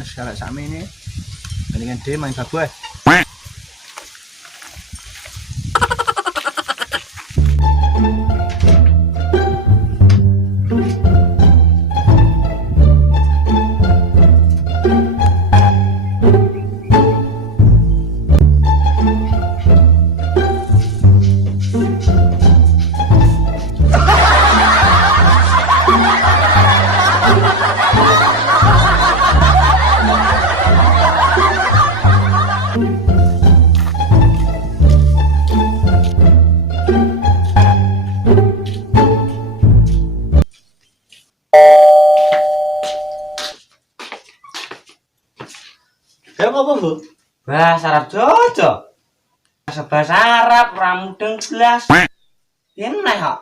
Sekarang sama ini mendingan dia main babu. Ya apa, Bu? Bahasa Arab cocok. Bahasa Arab ramudeng jelas. Enak kok.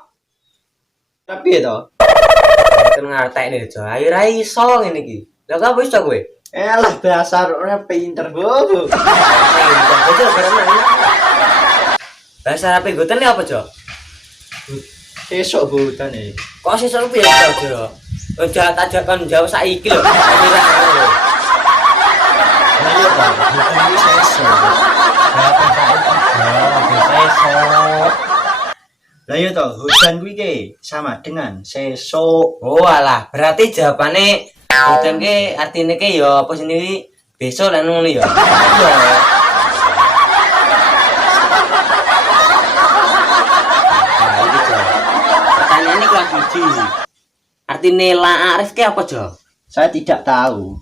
Tapi ya toh. Kan ngerti ini Jo. Ayo ra iso ngene iki. Lah kok wis to kowe? Lah bahasa Arabnya pinter, Bu. Bahasa Arab nggoten apa, Jo? Sesuk Bu tane. Kok sesuk piye, Jo? Ojo tak kon jawab saiki lho. Iya Pak, bukan ini sesuk. Sesuk. Lah iya toh, hujan kuwi ke sama dengan sesuk. Oh alah, berarti jawabane hujan ki artine ki ya apa sini besok lan ngono ya. Iya. Nah, iki Jo. Pertanyaane kelas 1. Artine la arif ki apa, Jo? Saya tidak tahu.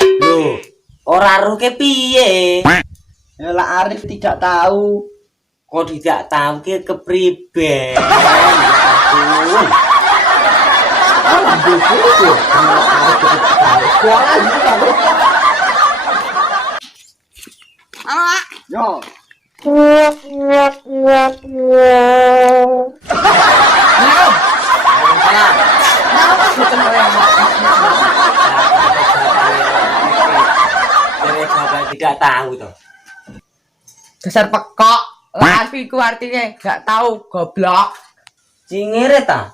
Loh, ora aruh ke piye? Lah Arif tidak tahu. Kok tidak tahu ki kepriben? Yo. Tidak tahu toh. Dasar pekok. Lah artiku artinya gak tahu goblok. Cingire ta?